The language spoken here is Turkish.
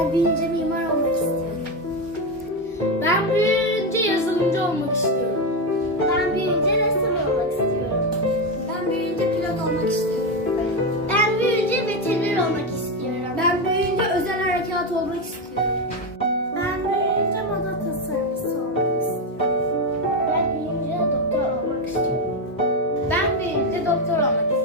Ben büyüyünce mimar olmak istiyorum. Ben büyüyünce yazılımcı olmak istiyorum. Ben büyüyünce ressam olmak istiyorum. Ben büyüyünce pilot olmak istiyorum. Ben büyüyünce veteriner olmak istiyorum. Ben büyüyünce özel harekat olmak istiyorum. Ben büyüyünce moda tasarımcısı olmak istiyorum. Ben büyüyünce doktor olmak istiyorum. Ben büyüyünce doktor olmak istiyorum.